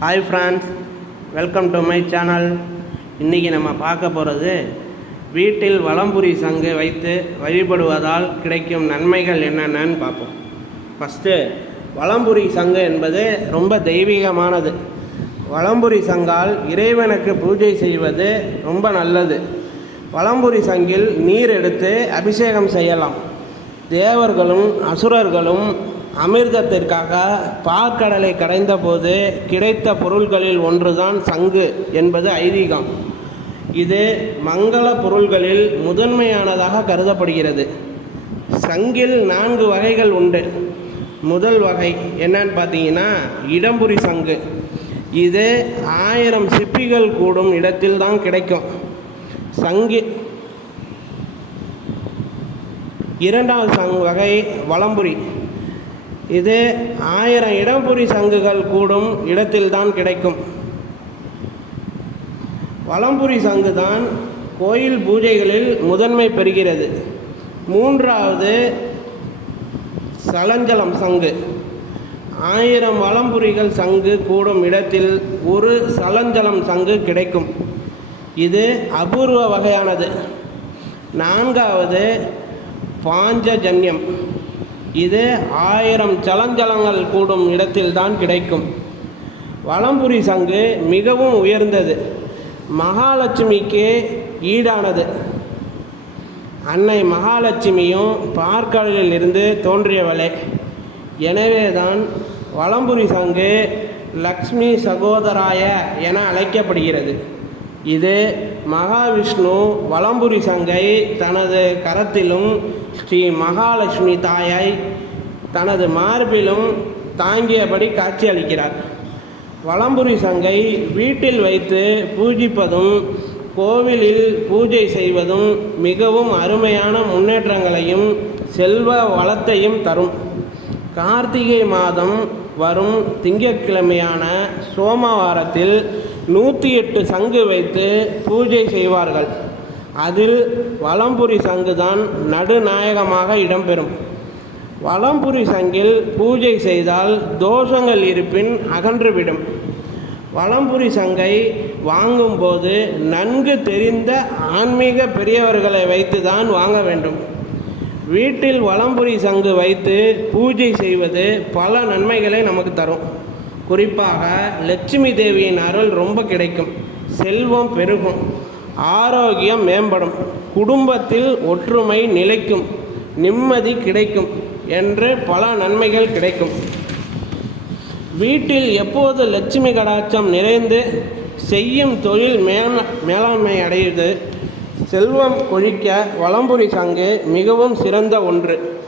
Hi friends welcome to my channel இன்றைக்கி நம்ம பார்க்க போகிறது வீட்டில் வலம்புரி சங்கு வைத்து வழிபடுவதால் கிடைக்கும் நன்மைகள் என்னென்னு பார்ப்போம். ஃபஸ்ட்டு வலம்புரி சங்கு என்பது ரொம்ப தெய்வீகமானது. வலம்புரி சங்கால் இறைவனுக்கு பூஜை செய்வது ரொம்ப நல்லது. வலம்புரி சங்கில் நீர் எடுத்து அபிஷேகம் செய்யலாம். தேவர்களும் அசுரர்களும் அமிர்தத்திற்காக பாற்கடலை கடைந்தபோது கிடைத்த பொருள்களில் ஒன்றுதான் சங்கு என்பது ஐதீகம். இது மங்கள பொருள்களில் முதன்மையானதாக கருதப்படுகிறது. சங்கில் நான்கு வகைகள் உண்டு. முதல் வகை என்னன்னு பார்த்தீங்கன்னா இடம்புரி சங்கு. இது ஆயிரம் சிப்பிகள் கூடும் இடத்தில் தான் கிடைக்கும். சங்கு இரண்டாவது சங் வகை வலம்புரி இது ஆயிரம் இடம்புரி சங்குகள் கூடும் இடத்தில்தான் கிடைக்கும். வலம்புரி சங்கு தான் கோயில் பூஜைகளில் முதன்மை பெறுகிறது. மூன்றாவது சலஞ்சலம் சங்கு. ஆயிரம் வலம்புரிகள் சங்கு கூடும் இடத்தில் ஒரு சலஞ்சலம் சங்கு கிடைக்கும். இது அபூர்வ வகையானது. நான்காவது பாஞ்சஜன்யம். இது ஆயிரம் சலஞ்சலங்கள் கூடும் இடத்தில்தான் கிடைக்கும். வலம்புரி சங்கு மிகவும் உயர்ந்தது. மகாலட்சுமிக்கு ஈடானது. அன்னை மகாலட்சுமியும் பார்க்கடலில் இருந்து தோன்றியவளே. எனவேதான் வலம்புரி சங்கு லக்ஷ்மி சகோதராய என அழைக்கப்படுகிறது. இது மகாவிஷ்ணு வலம்புரி சங்கை தனது கரத்திலும் ஸ்ரீ மகாலட்சுமி தாயை தனது மார்பிலும் தாங்கியபடி காட்சியளிக்கிறார் வலம்புரி சங்கை வீட்டில் வைத்து பூஜிப்பதும் கோவிலில் பூஜை செய்வதும் மிகவும் அருமையான முன்னேற்றங்களையும் செல்வ வளத்தையும் தரும். கார்த்திகை மாதம் வரும் திங்கட்கிழமையான சோமவாரத்தில் நூற்றி எட்டு சங்கு வைத்து பூஜை செய்வார்கள். அதில் வலம்புரி சங்கு தான் நடுநாயகமாக இடம்பெறும். வலம்புரி சங்கில் பூஜை செய்தால் தோஷங்கள் இருப்பின் அகன்றுவிடும். வலம்புரி சங்கை வாங்கும்போது நன்கு தெரிந்த ஆன்மீக பெரியவர்களை வைத்து தான் வாங்க வேண்டும். வீட்டில் வலம்புரி சங்கு வைத்து பூஜை செய்வது பல நன்மைகளை நமக்கு தரும். குறிப்பாக லட்சுமி தேவியின் அருள் ரொம்ப கிடைக்கும். செல்வம் பெருகும். ஆரோக்கியம் மேம்படும். குடும்பத்தில் ஒற்றுமை நிலைக்கும். நிம்மதி கிடைக்கும் என்று பல நன்மைகள் கிடைக்கும். வீட்டில் எப்போது லட்சுமி கடாட்சம் நிறைந்து செய்யும் தொழில் மேல மேலாண்மை அடையுது. செல்வம் கொழிக்க வலம்புரி சங்கு மிகவும் சிறந்த ஒன்று.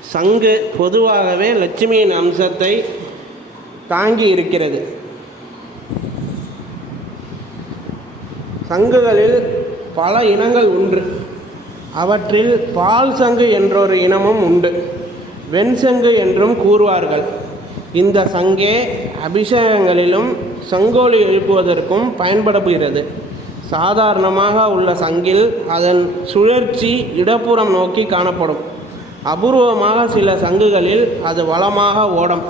சங்கு பொதுவாகவே லட்சுமியின் அம்சத்தை தாங்கி இருக்கிறது. சங்குகளில் பல இனங்கள் உண்டு. அவற்றில் பால் சங்கு என்றொரு இனமும் உண்டு. வெண்சங்கு என்றும் கூறுவார்கள். இந்த சங்கே அபிஷேகங்களிலும் சங்கோலி எழுப்புவதற்கும் பயன்படுகிறது. சாதாரணமாக உள்ள சங்கில் அதன் சுழற்சி இடப்புறம் நோக்கி காணப்படும். அபூர்வமாக சில சங்குகளில் அது வளமாக ஓடும்.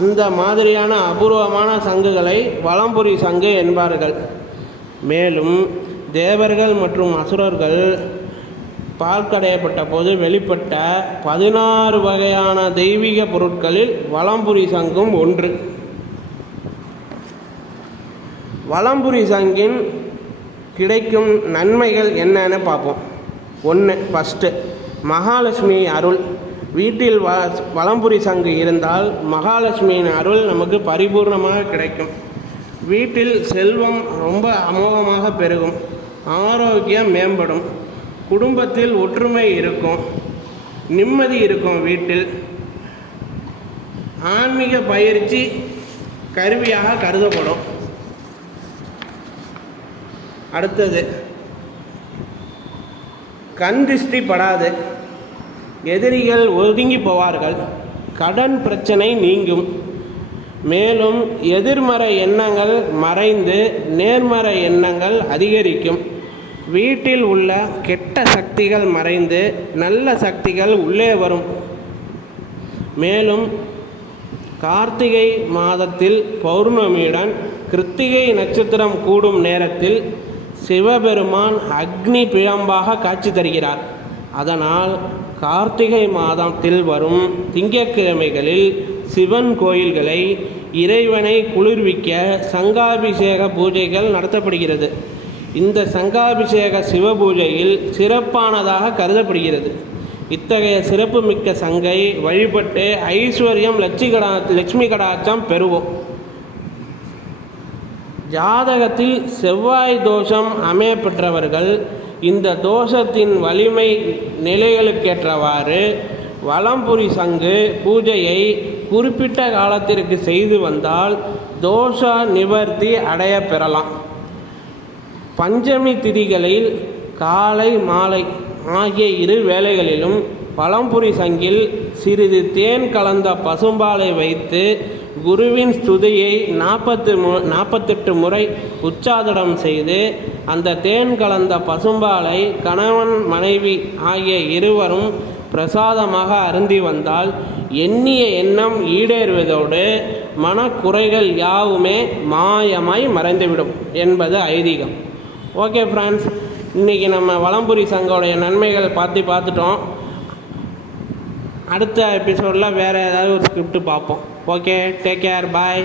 அந்த மாதிரியான அபூர்வமான சங்குகளை வலம்புரி சங்கு என்பார்கள். மேலும் தேவர்கள் மற்றும் அசுரர்கள் பால்கடையப்பட்ட போது வெளிப்பட்ட பதினாறு வகையான தெய்வீக பொருட்களில் வலம்புரி சங்கும் ஒன்று. வலம்புரி சங்கின் கிடைக்கும் நன்மைகள் என்னன்னு பார்ப்போம். ஒன்று ஃபஸ்ட்டு மகாலட்சுமி அருள். வீட்டில் வ வலம்புரி சங்கு இருந்தால் மகாலட்சுமியின் அருள் நமக்கு பரிபூர்ணமாக கிடைக்கும். வீட்டில் செல்வம் ரொம்ப அமோகமாக பெருகும். ஆரோக்கியம் மேம்படும். குடும்பத்தில் ஒற்றுமை இருக்கும். நிம்மதி இருக்கும் வீட்டில். ஆன்மீக பயிற்சி கருவியாக கருதப்படும். அடுத்தது கண் திருஷ்டி படாது. எதிரிகள் ஒதுங்கி போவார்கள். கடன் பிரச்சனை நீங்கும். மேலும் எதிர்மறை எண்ணங்கள் மறைந்து நேர்மறை எண்ணங்கள் அதிகரிக்கும். வீட்டில் உள்ள கெட்ட சக்திகள் மறைந்து நல்ல சக்திகள் உள்ளே வரும். மேலும் கார்த்திகை மாதத்தில் பௌர்ணமியுடன் கிருத்திகை நட்சத்திரம் கூடும் நேரத்தில் சிவபெருமான் அக்னி பிழம்பாக காட்சி தருகிறார். அதனால் கார்த்திகை மாதத்தில் வரும் திங்கட்கிழமைகளில் சிவன் கோயில்களை இறைவனை குளிர்விக்க சங்காபிஷேக பூஜைகள் நடத்தப்படுகிறது. இந்த சங்காபிஷேக சிவ பூஜையில் சிறப்பானதாக கருதப்படுகிறது. இத்தகைய சிறப்புமிக்க சங்கை வழிபட்டு ஐஸ்வர்யம் லட்சிகடா லட்சுமி கடாச்சம் பெறுவோம். ஜாதகத்தில் செவ்வாய் தோஷம் அமைய பெற்றவர்கள் இந்த தோஷத்தின் வலிமை நிலைகளுக்கேற்றவாறு வலம்புரி சங்கு பூஜையை குறிப்பிட்ட காலத்திற்கு செய்து வந்தால் தோஷ நிவர்த்தி அடைய பெறலாம். பஞ்சமி திதிகளில் காலை மாலை ஆகிய இரு வேளைகளிலும் பழம்புரி சங்கில் சிறிது தேன் கலந்த பசும்பாலை வைத்து குருவின் ஸ்துதியை நாற்பத்து மு நாற்பத்தெட்டு முறை உச்சாதனம் செய்து அந்த தேன் கலந்த பசும்பாலை கணவன் மனைவி ஆகிய இருவரும் பிரசாதமாக அருந்தி வந்தால் எண்ணிய எண்ணம் ஈடேறுவதோடு மனக்குறைகள் யாவுமே மாயமாய் மறைந்துவிடும் என்பது ஐதீகம். ஓகே ஃப்ரெண்ட்ஸ் இன்றைக்கி நம்ம வளம்புரி சங்கோடைய நன்மைகள் பார்த்து பார்த்துட்டோம். அடுத்த எபிசோடில் வேறு ஏதாவது ஒரு ஸ்கிரிப்ட் பார்ப்போம். Okay take care bye